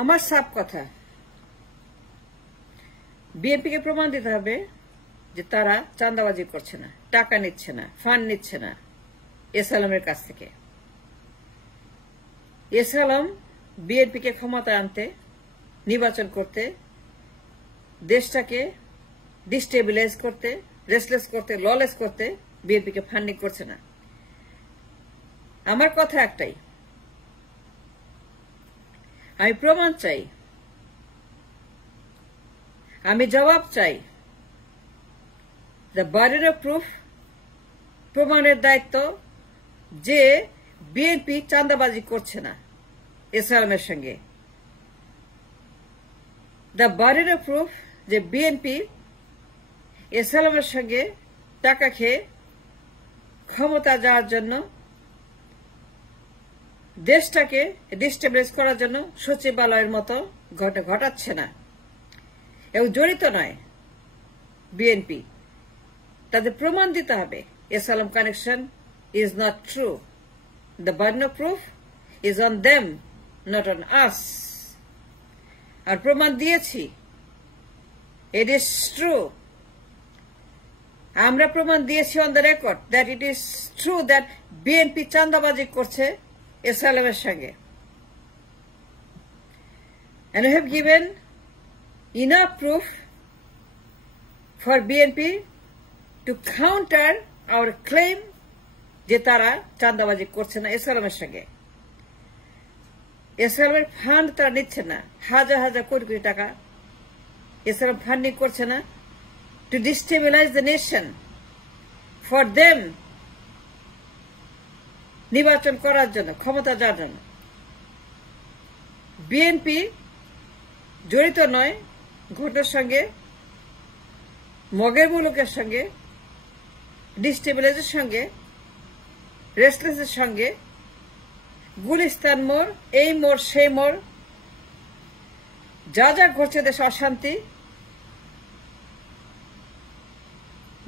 আমার সাফ কথা, বিএনপিকে প্রমাণ দিতে হবে যে তারা চাঁদাবাজি করছে না, টাকা নিচ্ছে না, ফান্ড নিচ্ছে না এসআলমের কাছ থেকে। এসআলম বিএনপিকে ক্ষমতা আনতে, নির্বাচন করতে, দেশটাকে ডিস্টেবিলাইজ করতে, রেস্টলেস করতে, ললেস করতে বিএনপিকে ফান্ডিং করছে না। আমার কথা একটাই, আমি প্রমাণ চাই, আমি জবাব চাই। দ্য বার্ডেন অফ প্রুফ, প্রমাণের দায়িত্ব যে বিএনপি চাঁদাবাজি করছে না এসআলমের সঙ্গে। দ্য বার্ডেন অফ প্রুফ যে বিএনপি এসআলমের সঙ্গে টাকা খেয়ে ক্ষমতা যাওয়ার জন্য, দেশটাকে ডিস্টেবিলাইজ করার জন্য সচিবালয়ের মতো ঘটাচ্ছে না এবং জড়িত নয় বিএনপি। তাদের প্রমাণ দিতে হবে এসআলম connection is not true. The burden of proof is on them, not on আস। আর প্রমাণ দিয়েছি, ইট ইজ ট্রু। আমরা প্রমাণ দিয়েছি on the record that it is true that BNP চাঁদাবাজি করছে এসআলমের সঙ্গে। And we have given enough proof for BNP to counter our claim যে তারা চাঁদাবাজি করছে না এসআলমের সঙ্গে। এসআলমের ফান্ড তারা নিচ্ছে না, হাজার হাজার কোটি কোটি টাকা এসআলম ফান্ডিং করছে না to destabilise the nation, for them নির্বাচন করার জন্য, ক্ষমতা যাওয়ার জন্য। বিএনপি জড়িত নয় ঘটনার সঙ্গে, মগের মুলুকের সঙ্গে, ডিস্টেবিলাইজের সঙ্গে, রেস্টলেসের সঙ্গে, গুলিস্তান মোড়, এই মোড় সেই মোড়, যা যা ঘটছে দেশে অশান্তি,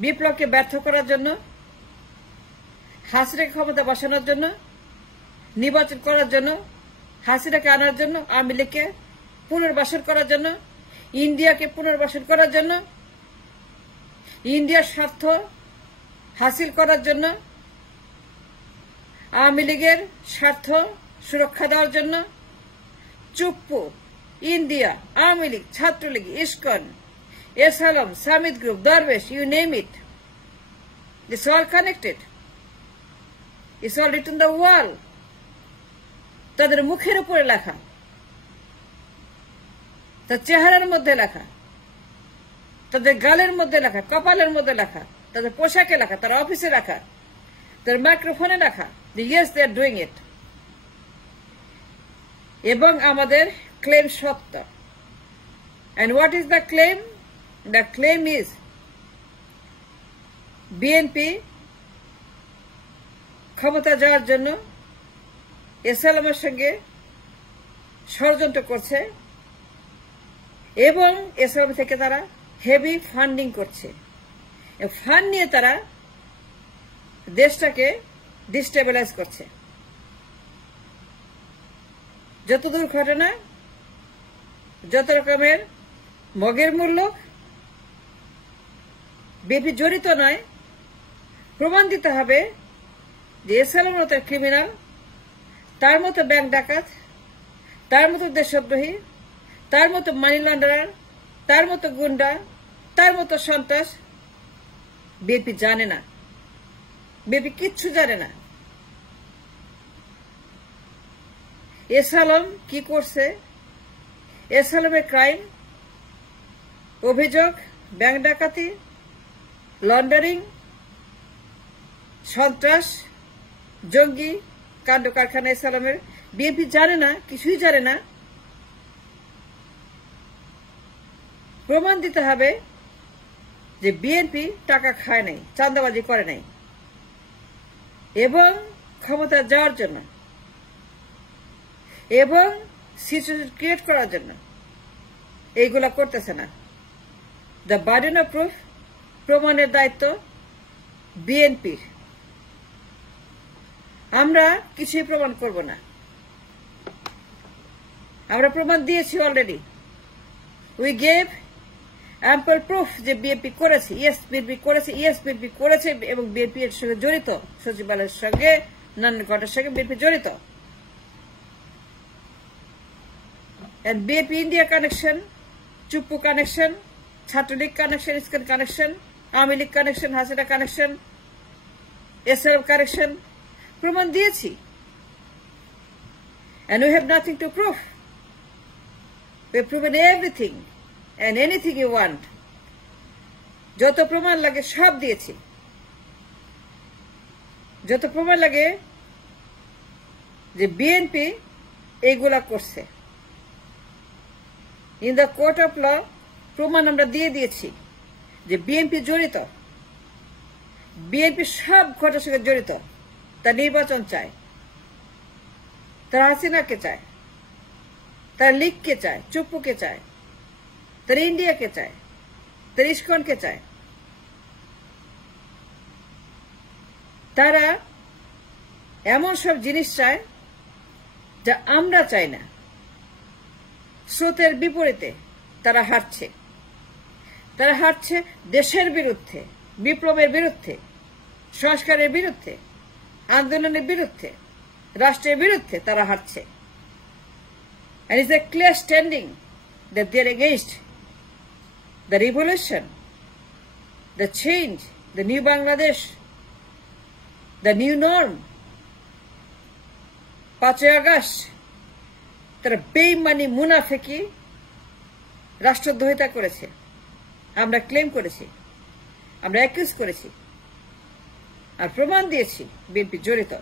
বিপ্লবকে ব্যর্থ করার জন্য, হাসিনাকে ক্ষমতা বসানোর জন্য, নির্বাচন করার জন্য, হাসিনাকে আনার জন্য, আওয়ামী লীগকে পুনর্বাসন করার জন্য, ইন্ডিয়াকে পুনর্বাসন করার জন্য, ইন্ডিয়ার স্বার্থ হাসিল করার জন্য, আওয়ামী লীগের স্বার্থ সুরক্ষা দেওয়ার জন্য, Chuppu, India, Awami League, Chhatra League, ISKCON, এসআলম, Samid group, দরবেশ, you name it, it's all connected, it's all written the ওয়াল। তাদের মুখের উপরে লেখা, তার চেহারার মধ্যে লেখা, তাদের গালের মধ্যে লেখা, কপালের মধ্যে লেখা, তাদের পোশাকে লেখা, তার অফিসে লেখা, তার মাইক্রোফোনে লেখা, yes they are doing it. এবং আমাদের ক্লেম সত্য। And what is the claim? The claim is BNP ক্ষমতা যাওয়ার জন্য এসআলমের সঙ্গে ষড়যন্ত্র করছে এবং এসআলম থেকে তারা হেভি ফান্ডিং করছে। ফান্ড নিয়ে তারা দেশটাকে ডিস্টেবিলাইজ করছে। যতদূর ঘটনা, যত রকমের মগের মূল্য, বিএনপি জড়িত নয়। প্রমাণ দিতে হবে যে এসআলমের মতো ক্রিমিনাল, তার মতো ব্যাংক ডাকাত, তার মতো দেশদ্রোহী, তার মতো মানি লন্ডারার, তার মতো গুন্ডা, তার মতো সন্ত্রাস বিএনপি জানে না। বিএনপি কিচ্ছু জানে না। এসআলম কি করছে, এসআলমের ক্রাইম, অভিযোগ, ব্যাংক ডাকাতি, লন্ডারিং, সন্ত্রাস, জঙ্গি কাণ্ড কারখানা এসআলমের বিএনপি জানে না, কিছুই জানে না। প্রমাণ দিতে হবে যে বিএনপি টাকা খায় নাই, চাঁদাবাজি করে নাই এবং ক্ষমতা যাওয়ার জন্য এবং সিচুয়েশন ক্রিয়েট করার জন্য এইগুলা করতেছে না। দ্য বার্ডেন অফ প্রুফ, প্রমাণের দায়িত্ব বিএনপির। আমরা কিছুই প্রমাণ করব না। আমরা প্রমাণ দিয়েছি already. We gave ample proof যে বিএনপি করেছে, ইয়েস বিএনপি করেছে, ইয়েস বিএনপি করেছে এবং বিএনপি এর সঙ্গে জড়িত, সচিবালয়ের সঙ্গে নানান ঘটনার সঙ্গে বিএনপি জড়িত। And BNP India connection, Chuppu connection, Chhatra League connection, ISKCON connection, Awami League connection, Hasina connection, SLF connection প্রমাণ দিয়েছি। And we have nothing to prove. We have proven everything and anything you want. যত প্রমাণ লাগে সব দিয়েছি। যত প্রমাণ লাগে যে বিএনপি এইগুলা করছে, in the court of law প্রমাণ আমরা দিয়ে দিয়েছি যে বিএনপি জড়িত, বিএনপি সব ঘটনার সঙ্গে জড়িত। তার নির্বাচন চায়, তারা হাসিনাকে চায়, তারা লীগকে চায়, চুপ্পুকে চায়, তারা ইন্ডিয়াকে চায়, তারা ইসকনকে চায়। তারা এমন সব জিনিস চায় যা আমরা চাই না। স্রোতের বিপরীতে তারা হাঁটছে। তারা হাঁটছে দেশের বিরুদ্ধে, বিপ্লবের বিরুদ্ধে, সংস্কারের বিরুদ্ধে, আন্দোলনের বিরুদ্ধে, রাষ্ট্রের বিরুদ্ধে তারা হাঁটছে। And it's a clear standing that they are against the revolution, the change, the new Bangladesh, the new norm. 5 August তারা বেইমানি মুনাফিকি রাষ্ট্রদ্রোহিতা করেছে, আমরা ক্লেম করেছি, আমরা অ্যাকিউজ করেছি, আর প্রমাণ দিয়েছি বিএনপি জড়িত।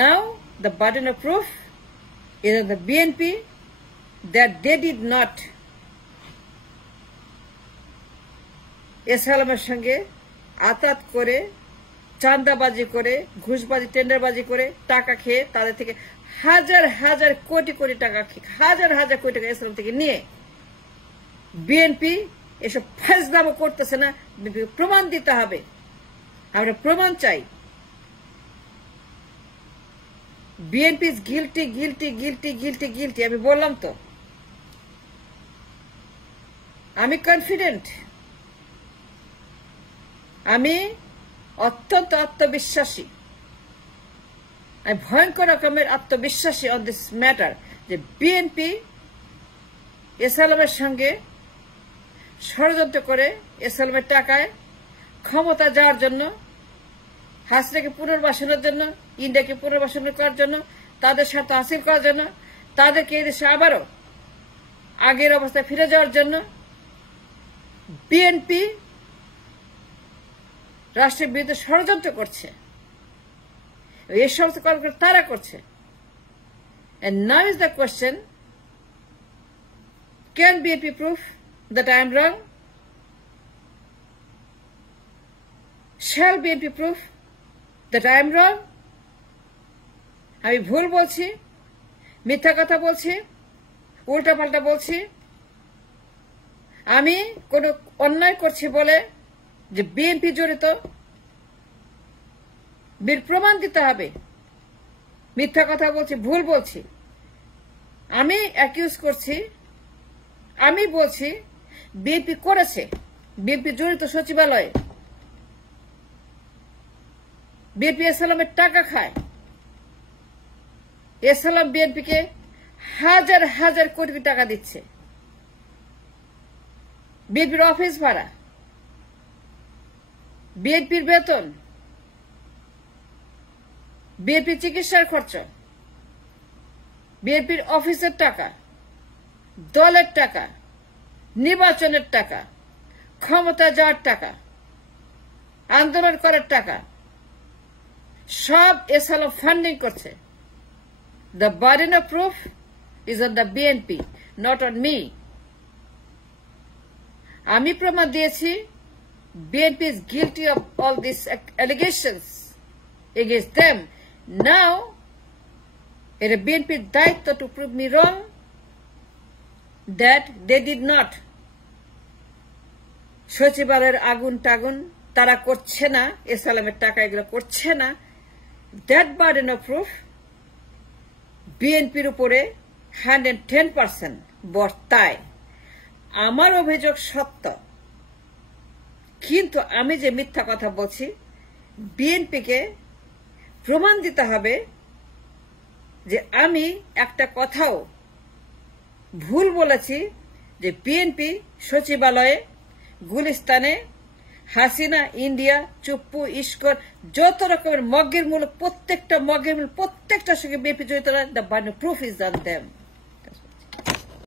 Now the burden of proof is on the BNP that they did not এসএলএমের সঙ্গে আতাত করে, চাঁদাবাজি করে, ঘুষবাজি, টেন্ডারবাজি করে, টাকা খেয়ে তাদের থেকে হাজার হাজার কোটি কোটি টাকা, হাজার হাজার কোটি টাকা এসএলএম থেকে নিয়ে বিএনপি এসব ফাজলামো করতেছে না। প্রমাণ দিতে হবে, আমরা প্রমাণ চাই। BNP is guilty, guilty, guilty, guilty, guilty. আমি বললাম তো, আমি কনফিডেন্ট, আমি অত্যন্ত আত্মবিশ্বাসী, আমি ভয়ঙ্কর রকমের আত্মবিশ্বাসী অন দিস ম্যাটার যে বিএনপি এসএলএমের সঙ্গে ষড়যন্ত্র করে এসএলএমের টাকায় ক্ষমতা যাওয়ার জন্য, হাসিনাকে পুনর্বাসনের জন্য, ইন্ডিয়াকে পুনর্বাসন করার জন্য, তাদের স্বার্থ হাসিল করার জন্য, তাদেরকে এই দেশে আবারও আগের অবস্থায় ফিরে যাওয়ার জন্য বিএনপি রাষ্ট্রের বিরুদ্ধে ষড়যন্ত্র করছে। এই সমস্ত কর্মকাণ্ড তারা করছে। And now is the question, can BNP prove that I am wrong? Shall BNP prove that I am wrong? আমি ভুল বলছি, মিথ্যা কথা বলছি, উল্টাপাল্টা বলছি, আমি কোন অন্যায় করছি বলে যে বিএনপি জড়িত, প্রমাণ দিতে হবে। মিথ্যা কথা বলছি, ভুল বলছি, আমি অ্যাকিউজ করছি, আমি বলছি বিএনপি করেছে, বিএনপি জড়িত সচিবালয়ে, বিএনপি এসএলএমের টাকা খায়, এসএলএম বিএনপিকে হাজার হাজার কোটি টাকা দিচ্ছে, বিএনপির অফিস ভাড়া, বিএনপির বেতন, বিএনপি চিকিৎসার খরচ, বিএনপির অফিসের টাকা, দলের টাকা, নির্বাচনের টাকা, ক্ষমতা যাওয়ার টাকা, আন্দোলন করার টাকা, সব এসএলএম ফান্ডিং করছে। The burden of proof is on the BNP, not on me. আমি প্রমাণ দিয়েছি BNP is guilty of all these allegations against them. Now, it is BNP's দায়িত্ব to prove me wrong that they did not. সচিবালয়ের আগুন টাগুন তারা করছে না, এসএলএমের টাকা এগুলো করছে না। That burden of proof বিএনপির উপরে 110% বর্তায়। আমার অভিযোগ সত্য, কিন্তু আমি যে মিথ্যা কথা বলছি, বিএনপিকে প্রমাণ দিতে হবে যে আমি একটা কথাও ভুল বলেছি, যে বিএনপি সচিবালয়ে গুলিস্তানে হাসিনা, ইন্ডিয়া, চুপ্পু, ইস্কর যত রকমের মগের মূল প্রত্যেকটা সঙ্গে বিএনপি জড়িত। The proof is on them.